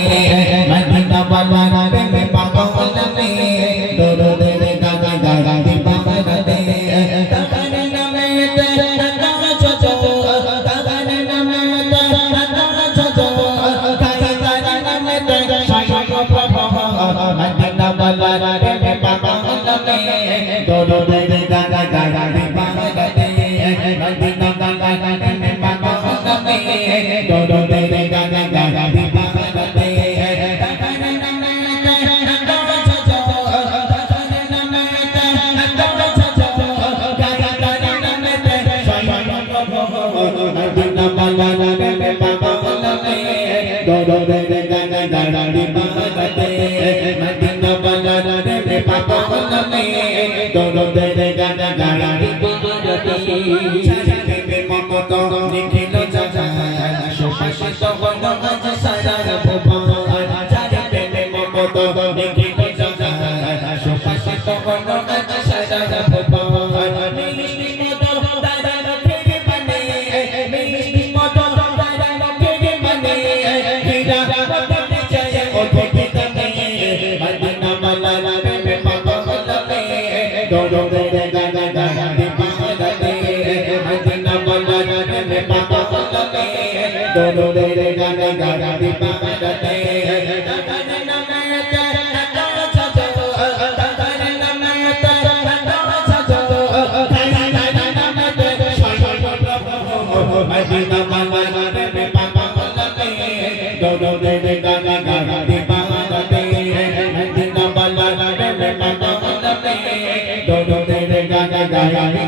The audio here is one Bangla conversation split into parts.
मदीना वाला रे पागल में दर्द रे गागा गागा दी बाबा दे तगन नमे तगन छोचो तगन नमे तगन छोचो काई तारा नमे शायद प्रभु मदीना वाला रे पागल में दर्द रे गागा गागा दी बाबा दे मदीना वाला रे पागल में दर्द रे गागा गागा दी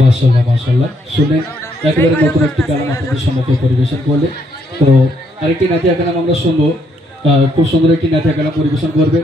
माशाल्लाह माशाल्लाह শুনে একেবারে নতুন একটি গান আপনাদের সম্মুখে পরিবেশন করলে তো আরেকটি নাতিয়া গান আমরা শুনবো খুব সুন্দর একটি নাতিয়া গান পরিবেশন করবে।